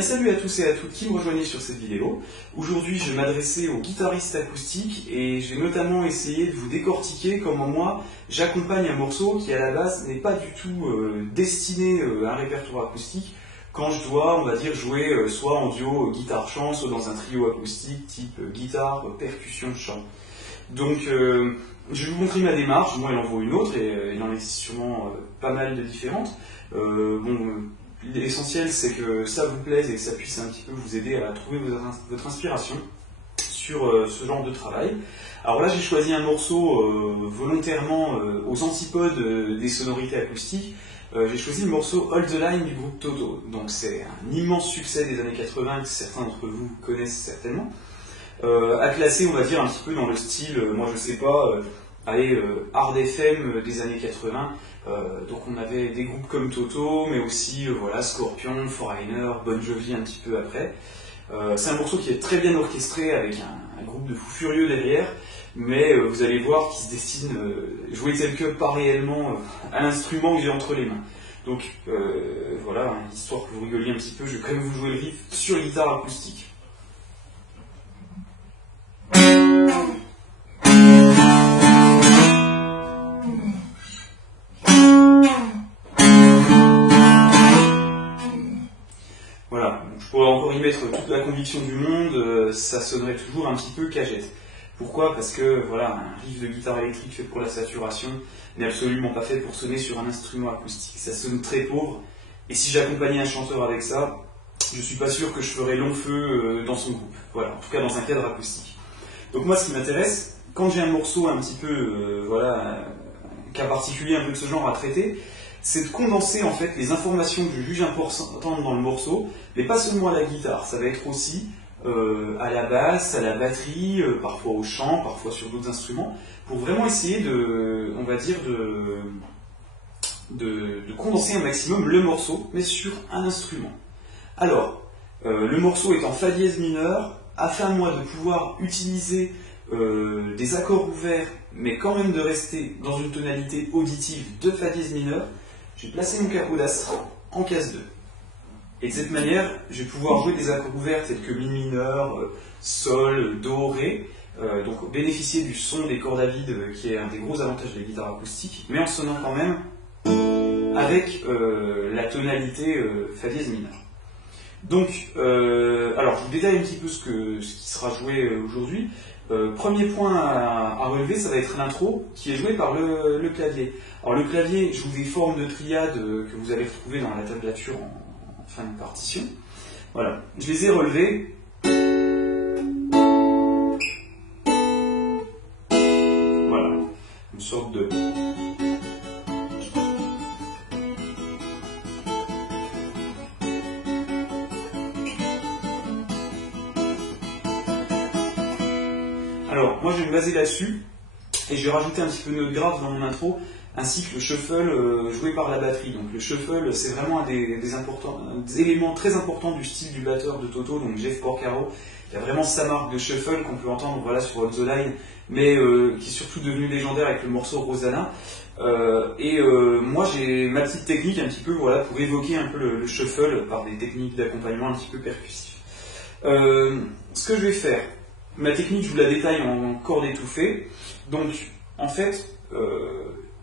bien salut à tous et à toutes qui me rejoignez sur cette vidéo. Aujourd'hui je vais m'adresser aux guitaristes acoustiques et j'ai notamment essayé de vous décortiquer comment moi j'accompagne un morceau qui à la base n'est pas du tout destiné à un répertoire acoustique quand je dois, on va dire, jouer soit en duo guitare-chant, soit dans un trio acoustique type guitare, percussion, chant. Donc je vais vous montrer ma démarche, moi il en vaut une autre et il en existe sûrement pas mal de différentes. L'essentiel c'est que ça vous plaise et que ça puisse un petit peu vous aider à trouver votre inspiration sur ce genre de travail. Alors là j'ai choisi un morceau volontairement aux antipodes des sonorités acoustiques. J'ai choisi le morceau Hold the Line du groupe Toto. Donc c'est un immense succès des années 80 que certains d'entre vous connaissent certainement. À classer on va dire un petit peu dans le style, moi je sais pas, hard FM des années 80. Donc on avait des groupes comme Toto, mais aussi voilà, Scorpion, Foreigner, Bon Jovi un petit peu après. C'est un morceau qui est très bien orchestré avec un groupe de fous furieux derrière, mais vous allez voir qu'il se destine jouer tel que pas réellement à l'instrument que j'ai entre les mains. Donc voilà, histoire que vous rigoliez un petit peu, je vais quand même vous jouer le riff sur la guitare acoustique. Voilà, je pourrais encore y mettre toute la conviction du monde, ça sonnerait toujours un petit peu cagette. Pourquoi? Parce que voilà, un riff de guitare électrique fait pour la saturation n'est absolument pas fait pour sonner sur un instrument acoustique. Ça sonne très pauvre, et si j'accompagnais un chanteur avec ça, je suis pas sûr que je ferais long feu dans son groupe. Voilà, en tout cas dans un cadre acoustique. Donc moi, ce qui m'intéresse, quand j'ai un morceau un petit peu, voilà, un cas particulier un peu de ce genre à traiter, c'est de condenser en fait les informations que je juge importantes dans le morceau, mais pas seulement à la guitare, ça va être aussi à la basse, à la batterie, parfois au chant, parfois sur d'autres instruments, pour vraiment essayer de, on va dire, de condenser un maximum le morceau, mais sur un instrument. Alors, le morceau est en fa dièse mineur, afin moi de pouvoir utiliser des accords ouverts, mais quand même de rester dans une tonalité auditive de fa dièse mineur, j'ai placé mon capot d'astre en case 2. Et de cette manière, je vais pouvoir jouer des accords ouverts tels que mi mineur, sol, do, ré, donc bénéficier du son des cordes à vide qui est un des gros avantages de la guitare acoustique, mais en sonnant quand même avec la tonalité fa dièse mineur. Donc, alors je vous détaille un petit peu ce qui sera joué aujourd'hui. Premier point à relever, ça va être l'intro qui est joué par le clavier. Alors le clavier joue des formes de triade que vous allez retrouver dans la tablature en fin de partition. Voilà, je les ai relevés. Voilà, une sorte de... Alors, moi je vais me baser là-dessus, et je vais rajouter un petit peu de note grave dans mon intro, ainsi que le shuffle joué par la batterie. Donc le shuffle, c'est vraiment un des éléments très importants du style du batteur de Toto, donc Jeff Porcaro, qui a vraiment sa marque de shuffle qu'on peut entendre voilà, sur Hold the Line, mais qui est surtout devenu légendaire avec le morceau Rosanna. Moi j'ai ma petite technique un petit peu voilà, pour évoquer un peu le shuffle par des techniques d'accompagnement un petit peu percussifs. Ce que je vais faire, ma technique, je vous la détaille en cordes étouffées. Donc, en fait,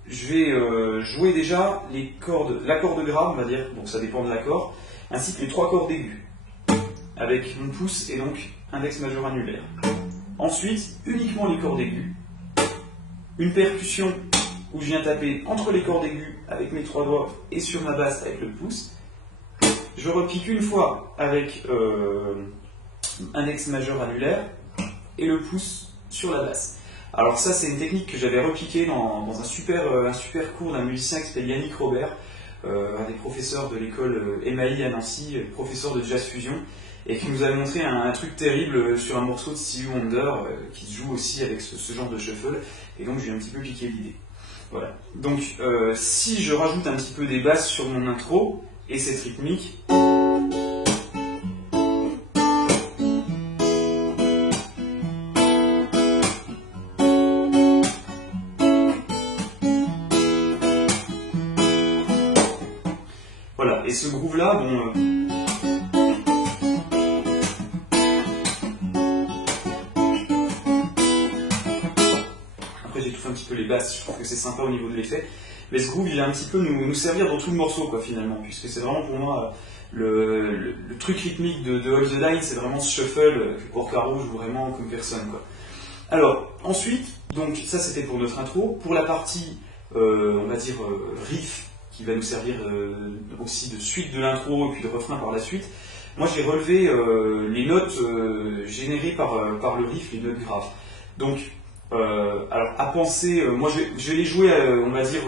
je vais jouer déjà la corde grave, on va dire, donc ça dépend de l'accord, ainsi que les 3 cordes aiguës, avec mon pouce et donc index majeur annulaire. Ensuite, uniquement les cordes aiguës, une percussion où je viens taper entre les cordes aiguës avec mes 3 doigts et sur ma basse avec le pouce. Je repique une fois avec index majeur annulaire et le pouce sur la basse. Alors ça c'est une technique que j'avais repiquée dans un super cours d'un musicien qui s'appelle Yannick Robert, un des professeurs de l'école MAI à Nancy, professeur de jazz fusion, et qui nous a montré un truc terrible sur un morceau de Stevie Wonder qui se joue aussi avec ce genre de shuffle, et donc j'ai un petit peu piqué l'idée. Voilà. Donc si je rajoute un petit peu des basses sur mon intro et cette rythmique, voilà, et ce groove là, bon, petit peu les basses, je trouve que c'est sympa au niveau de l'effet. Mais ce groove, il va un petit peu nous servir dans tout le morceau, quoi, finalement, puisque c'est vraiment pour moi le truc rythmique de Hold the Line, c'est vraiment ce shuffle que Porcaro joue vraiment comme personne, quoi. Alors, ensuite, donc ça c'était pour notre intro. Pour la partie, on va dire, riff, qui va nous servir aussi de suite de l'intro et puis de refrain par la suite, moi j'ai relevé les notes générées par le riff, les notes graves. Donc, alors à penser, moi je vais les jouer, on va dire,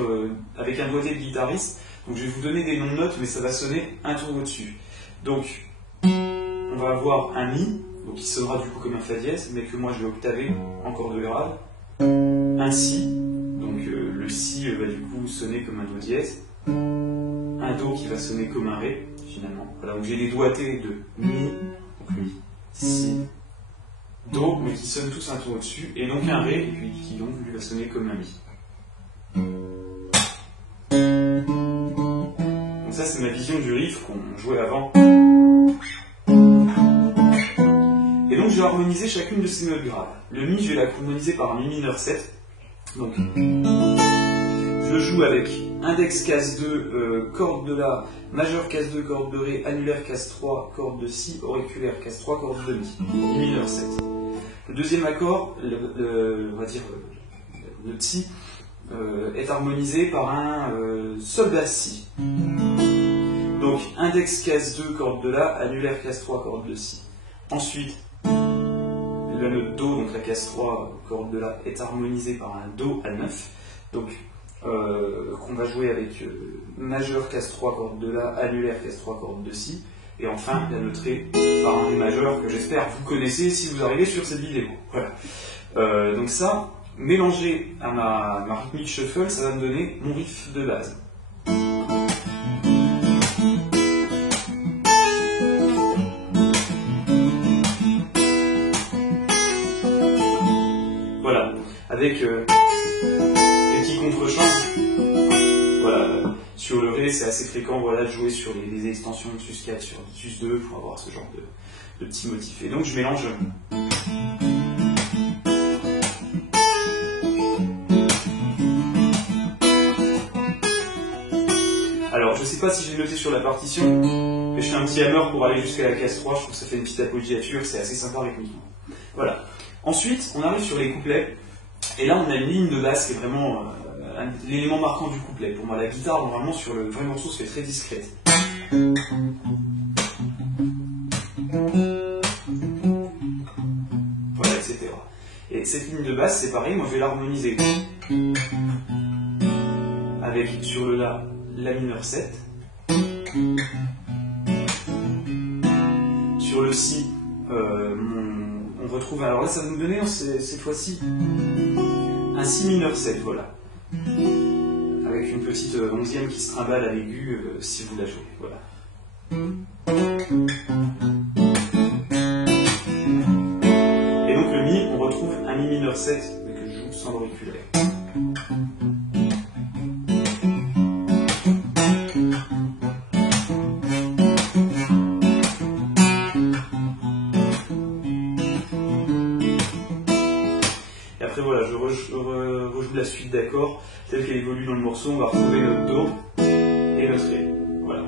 avec un doigté de guitariste. Donc je vais vous donner des noms de notes, mais ça va sonner un tour au-dessus. Donc, on va avoir un Mi, donc qui sonnera du coup comme un Fa dièse, mais que moi je vais octaver, encore de grave. Un Si, donc le Si va du coup sonner comme un Do dièse. Un Do qui va sonner comme un Ré, finalement. Voilà, donc j'ai des doigtés de Mi, donc Mi, Si, Do, mais qui sonnent tous un tour au-dessus, et donc un Ré, et puis qui donc lui va sonner comme un Mi. Donc ça c'est ma vision du riff qu'on jouait avant. Et donc je vais harmoniser chacune de ces notes graves. Le Mi, je vais l'harmoniser par un Mi mineur 7. Donc je le joue avec index casse 2, corde de La, majeur casse 2, corde de Ré, annulaire casse 3, corde de Si, auriculaire casse 3, corde de Mi. Mi mineur 7. Le deuxième accord, on va dire le Si, est harmonisé par un Sol basse Si. Donc index casse 2, corde de La, annulaire casse 3, corde de Si. Ensuite, la note Do, donc la casse 3, corde de La, est harmonisée par un Do à 9. Donc qu'on va jouer avec majeur casse 3, corde de La, annulaire casse 3, corde de Si. Et enfin, la note Ré par un Ré majeur que j'espère vous connaissez si vous arrivez sur cette vidéo. Voilà. Donc ça, mélangé à ma rythmique shuffle, ça va me donner mon riff de base. Voilà, avec des petits contre-champs. Voilà, sur le Ré, c'est assez fréquent, voilà, de jouer sur les extensions de sus4 sur sus2 pour avoir ce genre de petits motifs. Et donc je mélange. Alors, je ne sais pas si j'ai noté sur la partition, mais je fais un petit hammer pour aller jusqu'à la casse 3, je trouve que ça fait une petite appoggiature, c'est assez sympa rythmiquement. Voilà. Ensuite, on arrive sur les couplets, et là on a une ligne de basse qui est vraiment l'élément marquant du couplet. Pour moi, la guitare, normalement, sur le vrai morceau, se fait très discrète. Voilà, etc. Et cette ligne de basse, c'est pareil, moi je vais l'harmoniser avec, sur le La mineur 7. Sur le Si, on retrouve, alors là ça va nous donner cette fois-ci un Si mineur 7, voilà. Avec une petite onzième qui se trimballe à l'aigu si vous la jouez, voilà. Et donc le Mi, on retrouve un Mi mineur 7, mais que je joue sans l'auriculaire. Et après voilà, je rejoue la suite d'accords telle qu'elle évolue dans le morceau. On va retrouver notre Do et notre Ré. Voilà.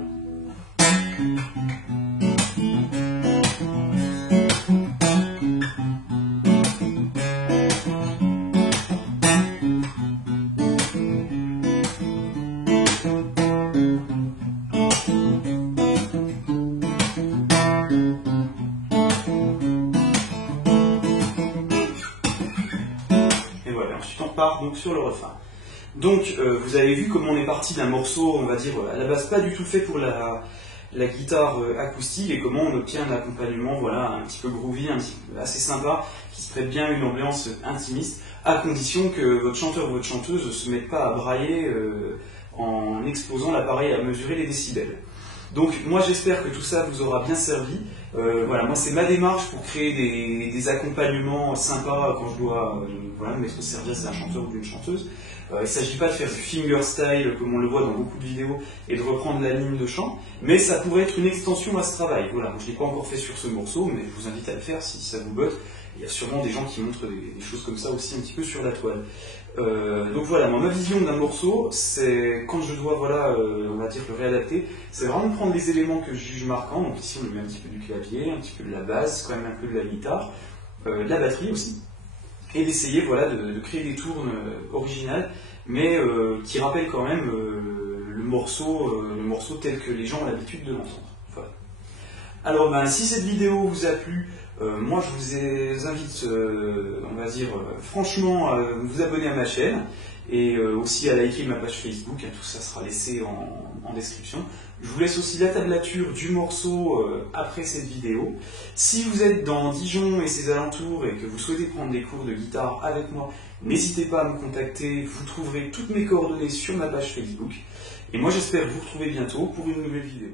Et voilà, ensuite on part donc sur le refrain. Donc vous avez vu comment on est parti d'un morceau, on va dire, à la base pas du tout fait pour la guitare acoustique, et comment on obtient un accompagnement, voilà, un petit peu groovy, assez sympa, qui se prête bien à une ambiance intimiste, à condition que votre chanteur ou votre chanteuse ne se mette pas à brailler en exposant l'appareil à mesurer les décibels. Donc moi j'espère que tout ça vous aura bien servi. Voilà, moi c'est ma démarche pour créer des accompagnements sympas quand je dois voilà, me mettre au service d'un chanteur ou d'une chanteuse. Il ne s'agit pas de faire du fingerstyle comme on le voit dans beaucoup de vidéos et de reprendre la ligne de chant, mais ça pourrait être une extension à ce travail. Voilà, moi, je ne l'ai pas encore fait sur ce morceau, mais je vous invite à le faire si ça vous botte. il y a sûrement des gens qui montrent des choses comme ça aussi un petit peu sur la toile. Donc voilà, ma vision d'un morceau, c'est quand je dois, voilà, on va dire le réadapter, c'est vraiment prendre les éléments que je juge marquants. Donc ici on met un petit peu du clavier, un petit peu de la basse, quand même un peu de la guitare, de la batterie aussi, et d'essayer, voilà, de créer des tournes originales, mais qui rappellent quand même le morceau tel que les gens ont l'habitude de l'entendre. Voilà. Alors ben, si cette vidéo vous a plu, moi je vous invite, on va dire, franchement à vous abonner à ma chaîne et aussi à liker ma page Facebook, hein, tout ça sera laissé en description. Je vous laisse aussi la tablature du morceau après cette vidéo. Si vous êtes dans Dijon et ses alentours et que vous souhaitez prendre des cours de guitare avec moi, n'hésitez pas à me contacter, vous trouverez toutes mes coordonnées sur ma page Facebook. Et moi j'espère vous retrouver bientôt pour une nouvelle vidéo.